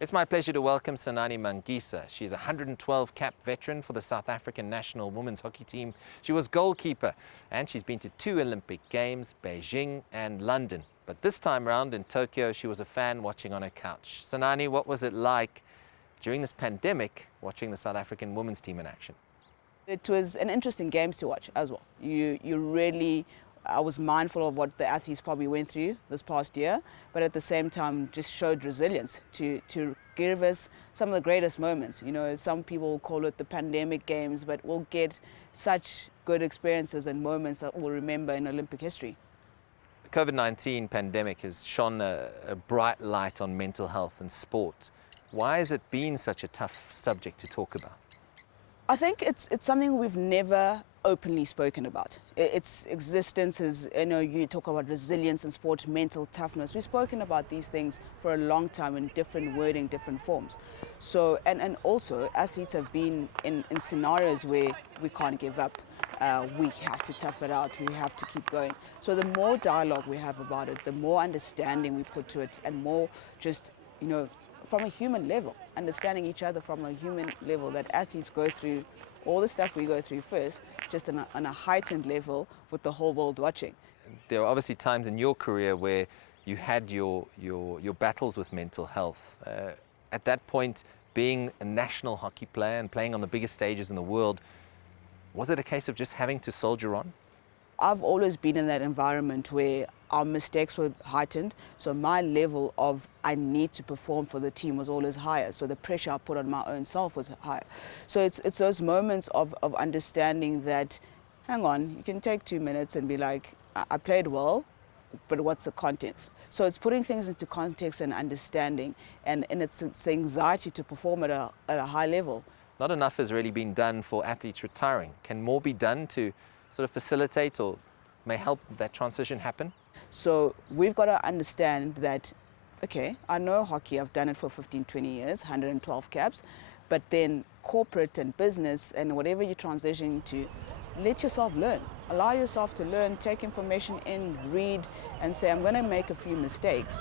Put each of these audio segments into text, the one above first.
It's my pleasure to welcome Sanani Mangisa. She's a 112 cap veteran for the South African national women's hockey team. She was goalkeeper and she's been to 2 Olympic Games, Beijing and London. But this time round in Tokyo, she was a fan watching on her couch. Sanani, what was it like during this pandemic watching the South African women's team in action? It was an interesting games to watch as well. I was mindful of what the athletes probably went through this past year, but at the same time just showed resilience to give us some of the greatest moments. You know, some people call it the pandemic games, but we'll get such good experiences and moments that we'll remember in Olympic history. The COVID-19 pandemic has shone a bright light on mental health and sport. Why has it been such a tough subject to talk about? I think it's something we've never openly spoken about. Its existence is, you talk about resilience in sport, mental toughness. We've spoken about these things for a long time in different wording, different forms. So, and also athletes have been in scenarios where we can't give up. We have to tough it out, we have to keep going. So the more dialogue we have about it, the more understanding we put to it, and more just, from a human level, understanding each other from a human level, that athletes go through all the stuff we go through first, just on a heightened level with the whole world watching. There are obviously times in your career where you had your battles with mental health. At that point, being a national hockey player and playing on the biggest stages in the world, was it a case of just having to soldier on? I've always been in that environment where our mistakes were heightened, so my level of I need to perform for the team was always higher, so the pressure I put on my own self was higher. So it's those moments of understanding that, hang on, you can take 2 minutes and be like, I played well, but what's the context? So it's putting things into context and understanding, and it's anxiety to perform at a high level. Not enough has really been done for athletes retiring. Can more be done to sort of facilitate or may help that transition happen? So we've got to understand that, okay, I know hockey, I've done it for 15, 20 years, 112 caps, but then corporate and business and whatever you transition to, let yourself learn. Allow yourself to learn, take information in, read, and say, I'm going to make a few mistakes,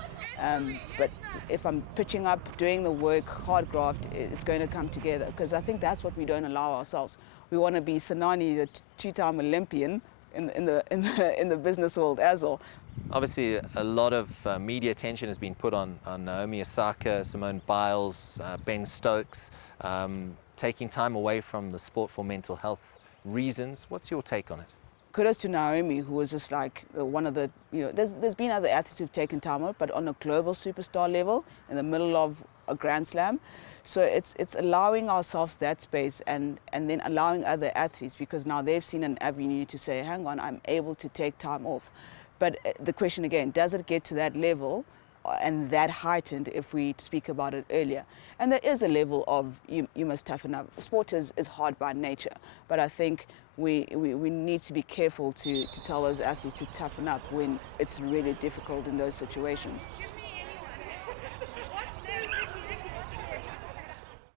but if I'm pitching up, doing the work, hard graft, it's going to come together, because I think that's what we don't allow ourselves. We want to be Sanani, the 2-time Olympian, in the business world as well. Obviously, a lot of media attention has been put on Naomi Osaka, Simone Biles, Ben Stokes, taking time away from the sport for mental health reasons. What's your take on it? Kudos to Naomi, who was just like one of the, there's been other athletes who've taken time out, but on a global superstar level, in the middle of a Grand Slam. So it's allowing ourselves that space and then allowing other athletes, because now they've seen an avenue to say, hang on, I'm able to take time off. But the question again, does it get to that level and that heightened if we speak about it earlier? And there is a level of you must toughen up. Sport is hard by nature, but I think we need to be careful to tell those athletes to toughen up when it's really difficult in those situations.